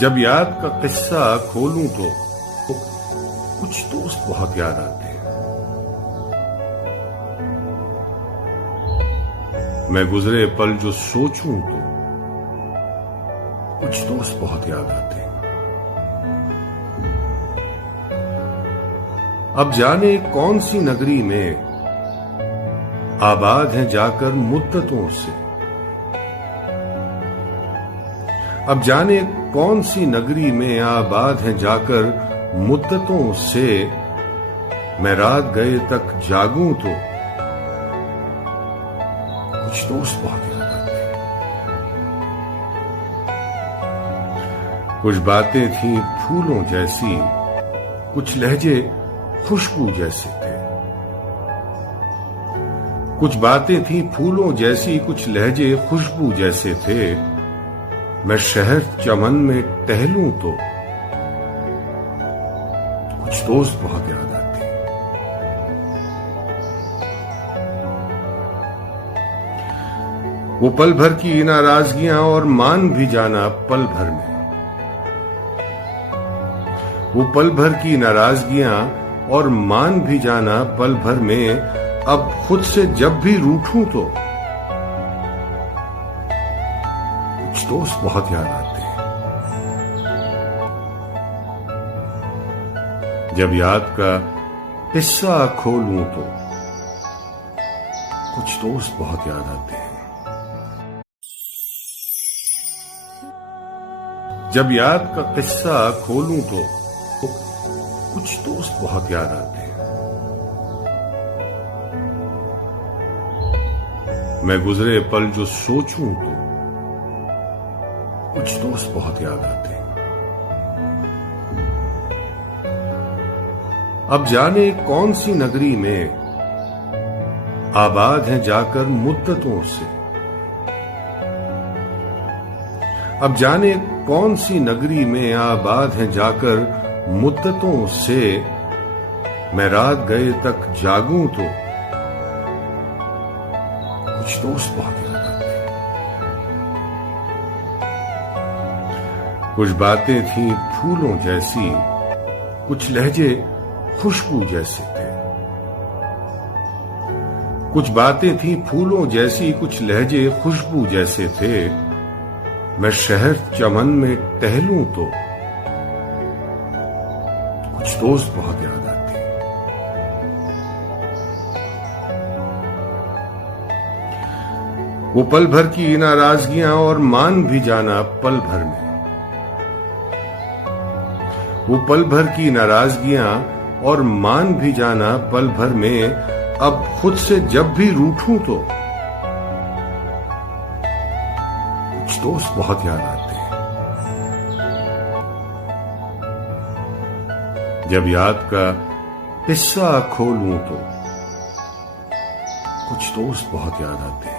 जब याद का किस्सा खोलूं तो कुछ दोस्त बहुत याद आते हैं। मैं गुजरे पल जो सोचूं तो कुछ दोस्त बहुत याद आते हैं। अब जाने कौन सी नगरी में आबाद हैं जाकर मुद्दतों से। अब जाने कौन सी नगरी में आबाद हैं जाकर मुद्दतों से। मैं रात गए तक जागूं तो कुछ दोस्त बहुत याद आते हैं। कुछ बातें थी फूलों जैसी, कुछ लहजे खुशबू जैसे थे। कुछ बातें थी फूलों जैसी, कुछ लहजे खुशबू जैसे थे। मैं शहर चमन में टहलूं तो कुछ दोस्त बहुत याद आते हैं। वो पल भर की नाराजगियां और मान भी जाना पल भर में। वो पल भर की नाराजगियां और मान भी जाना पल भर में। अब खुद से जब भी रूठूं तो कुछ दोस्त बहुत याद आते हैं। जब याद का किस्सा खोलूं तो कुछ दोस्त बहुत याद आते हैं। जब याद का किस्सा खोलूं तो कुछ दोस्त बहुत याद आते हैं। मैं गुजरे पल जो सोचूं तो कुछ दोस्त बहुत याद आते हैं। अब जाने कौन सी नगरी में आबाद हैं जाकर मुद्दतों से। अब जाने कौन सी नगरी में आबाद हैं जाकर मुद्दतों से। मैं रात गए तक जागूं तो कुछ दोस्त बहुत याद आते हैं। कुछ बातें थी फूलों जैसी, कुछ लहजे खुशबू जैसे थे। कुछ बातें थी फूलों जैसी, कुछ लहजे खुशबू जैसे थे। मैं शहर चमन में टहलूं तो कुछ दोस्त बहुत याद आते हैं। वो पल भर की नाराजगियां और मान भी जाना पल भर में। वो पल भर की नाराजगियां और मान भी जाना पल भर में। अब खुद से जब भी रूठूं तो कुछ दोस्त बहुत याद आते हैं। जब याद का किस्सा खोलूं तो कुछ दोस्त बहुत याद आते हैं।